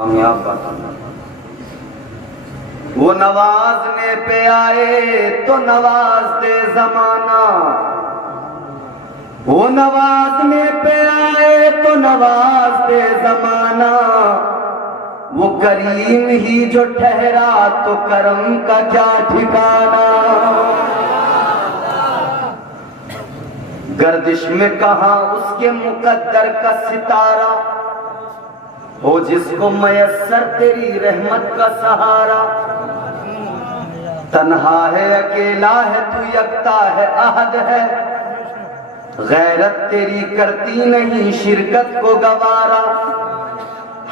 کامیاب بات۔ وہ نوازنے پہ آئے تو نواز دے زمانہ، وہ نوازنے پہ آئے تو نواز دے زمانہ، وہ کریم ہی جو ٹھہرا تو کرم کا کیا ٹھکانہ۔ گردش میں کہاں اس کے مقدر کا ستارہ، ہو جس کو میسر تیری رحمت کا سہارا۔ تنہا ہے اکیلا ہے تو یکتا ہے احد ہے، غیرت تیری کرتی نہیں شرکت کو گوارا۔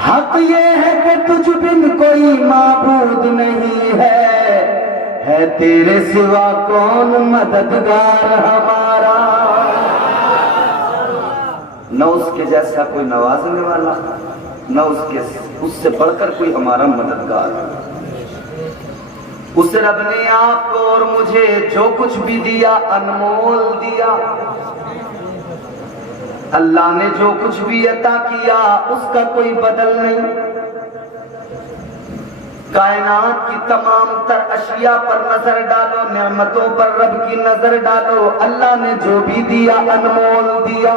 حق یہ ہے کہ تجھ بن کوئی معبود نہیں ہے تیرے سوا کون مددگار ہمارا۔ نہ اس کے جیسا کوئی نوازنے والا، نہ اس سے بڑھ کر کوئی ہمارا مددگار۔ اس رب نے آپ کو اور مجھے جو کچھ بھی دیا انمول دیا۔ اللہ نے جو کچھ بھی عطا کیا اس کا کوئی بدل نہیں۔ کائنات کی تمام تر اشیاء پر نظر ڈالو، نعمتوں پر رب کی نظر ڈالو، اللہ نے جو بھی دیا انمول دیا۔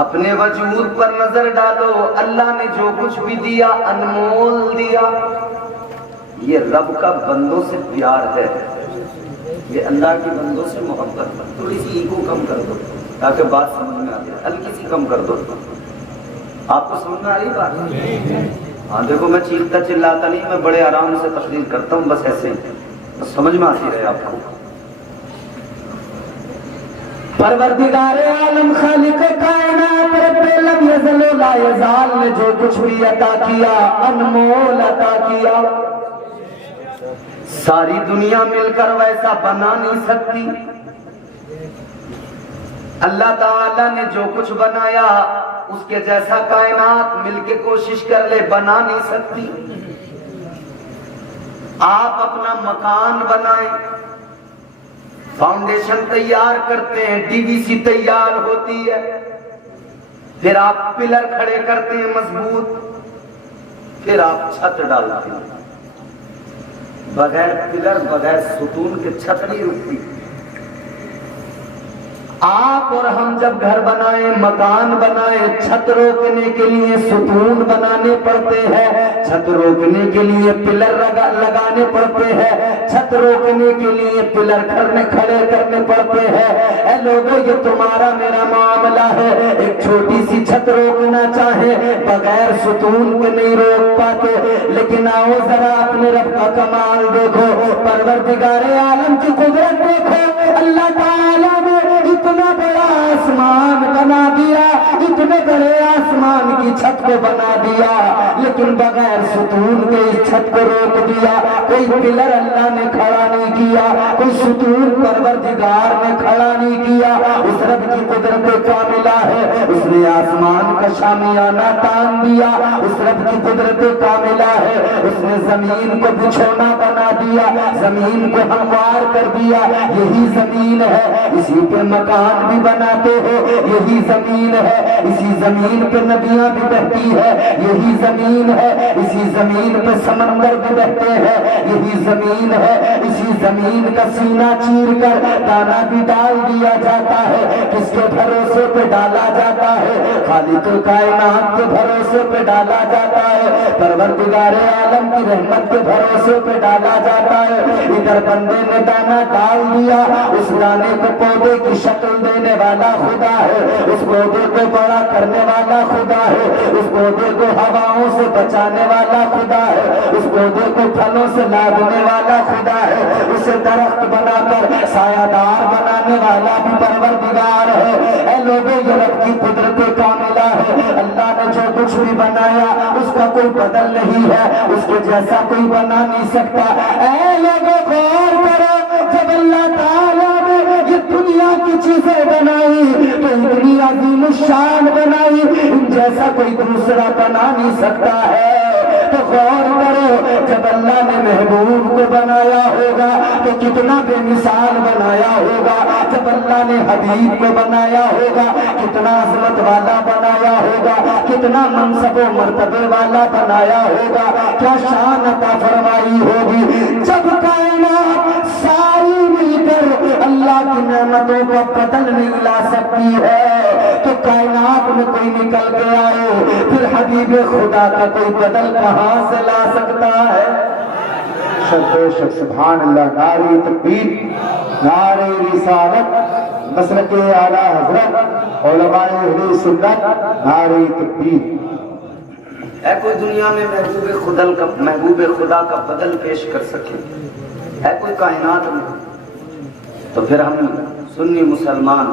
اپنے وجود پر نظر ڈالو، اللہ نے جو کچھ بھی دیا انمول دیا۔ یہ رب کا بندوں سے پیار ہے، یہ اللہ کی بندوں سے محبت۔ تھوڑی سی ایگو کم کر دو تاکہ بات سمجھ میں آ جائے، ہلکی سی کم کر دو۔ آپ کو سمجھ میں آ رہی بات؟ ہاں دیکھو، میں چیختا چلاتا نہیں، میں بڑے آرام سے تقریر کرتا ہوں، بس ایسے ہی، بس سمجھ میں آتی رہے آپ کو۔ پروردگار عالم خالق کائنات رب لم یزل و لا یزال نے جو کچھ بھی عطا کیا انمول عطا کیا۔ ساری دنیا مل کر ویسا بنا نہیں سکتی۔ اللہ تعالیٰ نے جو کچھ بنایا اس کے جیسا کائنات مل کے کوشش کر لے بنا نہیں سکتی۔ آپ اپنا مکان بنائیں، فاؤنڈیشن تیار کرتے ہیں، ڈی وی سی تیار ہوتی ہے، پھر آپ پلر کھڑے کرتے ہیں مضبوط، پھر آپ چھت ڈالتے ہیں۔ بغیر پلر بغیر ستون کے چھت نہیں رکتی۔ آپ اور ہم جب گھر بنائیں، مکان بنائیں، چھت روکنے کے لیے ستون بنانے پڑتے ہیں، چھت روکنے کے لیے پلر لگانے پڑتے ہیں، چھت روکنے کے لیے پلر کھڑے کرنے پڑتے ہیں۔ اے لوگوں، یہ تمہارا میرا معاملہ ہے۔ ایک چھوٹی سی چھت روکنا چاہے بغیر ستون کے نہیں روک پاتے، لیکن آؤ ذرا اپنے رب کا کمال دیکھو، پروردگار عالم کی قدرت دیکھو۔ اللہ تعالیٰ نے اتنا بڑا آسمان بنا دیا، اتنے بڑے آسمان کی چھت کو بنا دیا، لیکن بغیر ستون کے اس چھت کو روک دیا۔ کوئی پلر اللہ نے کھڑا نہیں کیا، کوئی ستون پروردگار نے کھڑا نہیں کیا۔ اس رب کی قدرت کاملہ ہے، اس نے آسمان کا شامیانہ تان دیا۔ اس رب کی قدرت کاملہ ہے، اس نے زمین کو بچھونا بنا دیا، زمین کو ہموار کر دیا۔ یہی زمین ہے، اسی پہ مکان بھی بناتے ہو، یہی زمین ہے، اسی زمین پہ ندیاں بھی بہتی ہے، یہی زمین ہے، اسی زمین پہ سمندر بھی بہتے ہیں، یہی زمین ہے، اسی زمین کا سینہ چیر کر دانا بھی ڈال دیا جاتا ہے۔ کس کے بھروسے پہ ڈالا جاتا ہے؟ خالق کائنات کے بھروسے پہ ڈالا جاتا ہے، پروردگار عالم کی رحمت کے بھروسے پہ ڈالا جاتا ہے۔ ادھر بندے نے دانا ڈال دیا، اس دانے کو پودے کی شکل دینے والا خدا ہے، اس پودے کو بڑا کرنے والا خدا ہے، اس پودے کو ہواؤں سے بچانے والا خدا ہے، اس پودے کو پھلوں سے لادنے والا خدا ہے، اسے درخت بنا کر سایہ دار بنانے والا بھی پروردگار ہے۔ اے لوگوں، یہ رب کی قدرت کاملہ ہے۔ اللہ نے جو کچھ بھی بنایا اس کا کوئی بدل نہیں ہے، اس کے جیسا کوئی بنا نہیں سکتا۔ اے لوگوں، غور کرو، جب اللہ تعالیٰ نے یہ دنیا کی چیزیں بنائی تو اتنی عظیم الشان بنائی، ان جیسا کوئی دوسرا بنا نہیں سکتا ہے۔ تو غور کرو جب اللہ نے محبوب کو بنایا ہوگا تو کتنا بے مثال بنایا ہوگا، جب اللہ نے حبیب کو بنایا ہوگا کتنا عظمت والا بنایا ہوگا، کتنا منصب و مرتبے والا بنایا ہوگا، کیا شان عطا فرمائی ہوگی۔ جب کائنات ساری مل کر اللہ کی نعمتوں کو بدل نہیں لا سکتی ہے تو کائنات میں کوئی نکل کے آئے پھر حبیب خدا کا کوئی بدل کہاں سے لا سکتا ہے؟ بے شک سبحان اللہ، نعرہ تکبیر، نعرہ رسالت، مسلک اعلیٰ حضرت علماء اہل سنت، نعرہ تکبیر۔ ہے کوئی دنیا میں محبوب خدا کا بدل پیش کر سکے؟ ہے کوئی کائنات میں؟ تو پھر ہم سنی مسلمان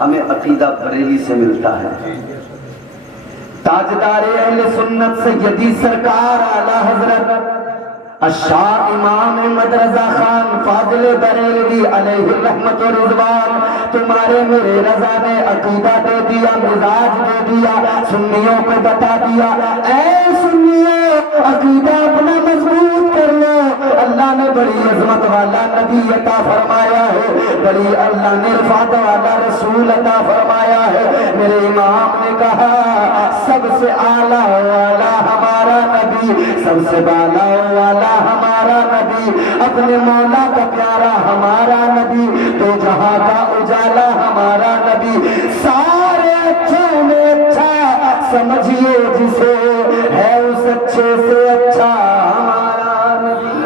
ہمیں عقیدہ بریلی سے ملتا ہے۔ تاجدار اہل سنت سیدی سرکار اعلیٰ حضرت الشاہ امام احمد رضا خان فاضل بریلوی علیہ الرحمت و رضوان، تمہارے میرے رضا نے عقیدہ دے دیا، مزاج دے دیا، سنیوں کو بتا دیا اے سنیوں عقیدہ اپنا مضبوط کر لو، اللہ نے بڑی عظمت والا نبی عطا فرمایا ہے، بڑی اللہ نے رفعت والا رسول عطا فرمایا ہے۔ میرے امام نے کہا سب سے اعلیٰ والا ہمارا نبی، سب سے بالا والا ہمارا نبی، اپنے مولا کا پیارا ہمارا نبی، تو جہاں کا اجالا ہمارا نبی، سارے اچھوں میں اچھا سمجھیے جسے ہے اس اچھے سے اچھا ہمارا نبی۔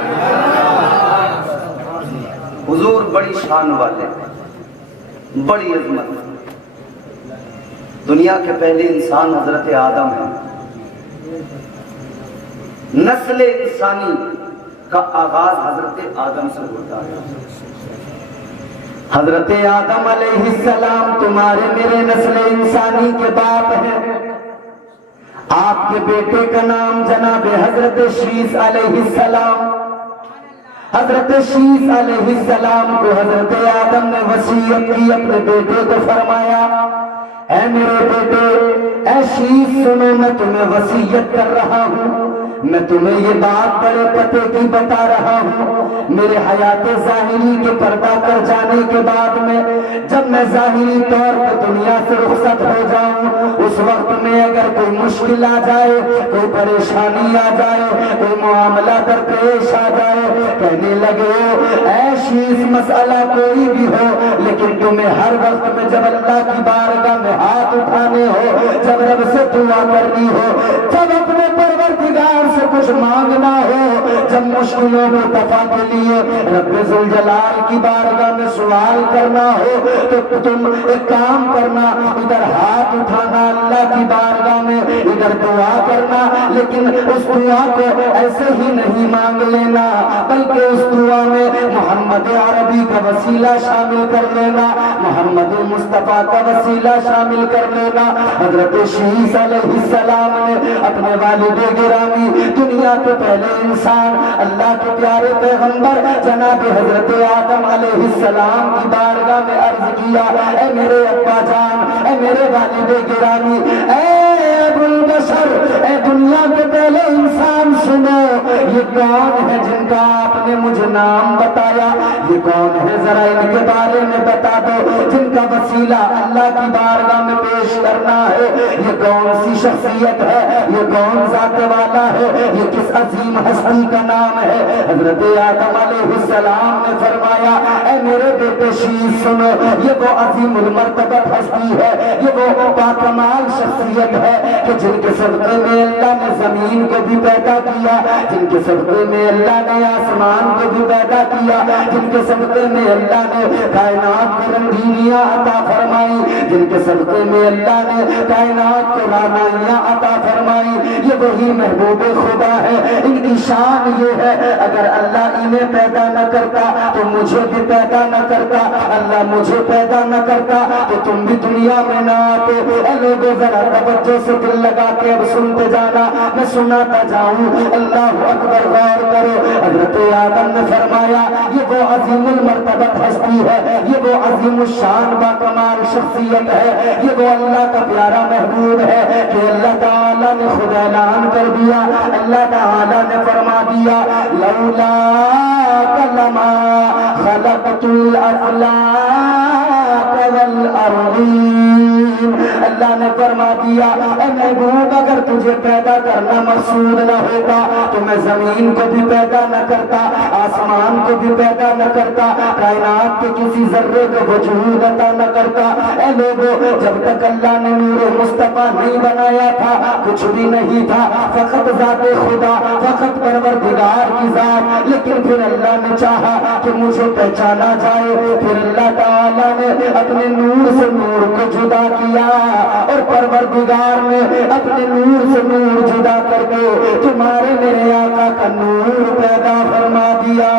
حضور بڑی شان والے، بڑی عظمت۔ دنیا کے پہلے انسان حضرت آدم ہے، نسل انسانی کا آغاز حضرت آدم سے ہوتا ہے۔ حضرت آدم علیہ السلام تمہارے میرے نسل انسانی کے باپ ہیں۔ آپ کے بیٹے کا نام جناب حضرت شیس علیہ السلام۔ حضرت شیس علیہ السلام کو حضرت آدم نے وصیت کی، اپنے بیٹے کو فرمایا اے میرے بیٹے، اے شیس سنو، میں تمہیں وصیت کر رہا ہوں، میں تمہیں یہ بات بڑے پتے کی بتا رہا ہوں، میرے حیات ظاہری کے پردہ کر جانے کے بعد میں جب میں ظاہری طور پر دنیا سے رخصت ہو جاؤں، اس وقت میں اگر کوئی مشکل آ جائے، کوئی پریشانی آ جائے، کوئی معاملہ درپیش آ جائے، کہنے لگے اے شیس مسئلہ کوئی بھی ہو لیکن تمہیں ہر وقت میں جب اللہ کی بارگاہ میں ہاتھ اٹھانے ہو، جب رب سے دعا کرنی ہو، جب اپنے پروردگار سے کچھ مانگنا ہو، جب مشکلوں کو دفع کے لیے رب ذوالجلال کی بارگاہ میں سوال کرنا ہو تو تم ایک کام کرنا، ادھر ہاتھ اٹھانا اللہ کی بارگاہ میں، ادھر دعا کرنا، لیکن اس دعا کو ایسے ہی نہیں مانگ لینا بلکہ اس دعا میں محمد عربی کا وسیلہ شامل کر لینا، محمد مصطفیٰ کا وسیلہ شامل کر لینا۔ حضرت شیس علیہ السلام نے اپنے والد گرامی، دنیا کے پہلے انسان، اللہ کے پیارے پیغمبر جناب حضرت آدم علیہ السلام کی بارگاہ میں عرض کیا اے میرے ابا جان، اے میرے والد گرامی، اے ابو البشر، اے دنیا کے پہلے انسان سنو، یہ کون ہے جن کا آپ نے مجھے نام بتایا؟ یہ کون ہے ذرا ان کے بارے میں بتا دو جن کا وسیلہ اللہ کی بارگاہ میں پیش کرنا ہے؟ یہ کون سی شخصیت ہے؟ یہ کون ذات والا ہے؟ یہ کس عظیم ہستی کا نام ہے؟ حضرت آدم علیہ السلام نے فرمایا اے میرے بیٹے شیس سنو، یہ وہ عظیم المرتبت ہستی ہے، یہ وہ باکمال شخصیت ہے کہ جن کے صدقے میں اللہ نے زمین کو بھی پیدا کیا، جن کے صدقے میں اللہ نے آسمان کو بھی پیدا کیا، جن کے صدقے میں اللہ نے کائنات کو رنگینیاں عطا فرمائی، جن کے صدقے میں اللہ نے کائنات کو رانائیاں عطا فرمائی، یہ وہی محبوب خدا ہے۔ ان کی شان یہ ہے اگر اللہ انہیں پیدا نہ کرتا تو مجھے بھی پیدا نہ کرتا، اللہ مجھے پیدا نہ کرتا تو تم بھی دنیا میں نہ آتے۔ اے لوگوں ذرا توجہ سے دل لگا کے اب سنتے جانا، میں سناتا جاؤں، اللہ اکبر، غور کرو۔ حضرت آدم نے فرمایا یہ وہ عظیم المرتبت ہستی ہے، یہ وہ عظیم الشان باکمال شخصیت ہے، یہ وہ اللہ کا پیارا محبوب ہے کہ اللہ تعالیٰ نے خود خود اعلان کر دیا. اللہ تعالیٰ نے فرما دیا لولا لما خلقت الافلاک والارضین. اللہ نے فرما دیا اے محبوب اگر تجھے پیدا کرنا مقصود نہ ہوتا تو میں زمین کو بھی پیدا نہ کرتا, آسمان کو بھی پیدا نہ کرتا, کائنات کے کسی ذرے کو وجود عطا نہ کرتا. اے لوگوں, جب تک اللہ نے نور مصطفیٰ نہیں بنایا تھا کچھ بھی نہیں تھا, فقط ذات خدا, فقط پروردگار کی ذات. لیکن پھر اللہ نے چاہا کہ مجھے پہچانا جائے, پھر اللہ تعالیٰ نے اپنے نور سے نور کو جدا کیا اور پروردگار نے اپنے نور سے نور جدا کر کے تمہارے میرے آقا کا نور پیدا فرما دیا.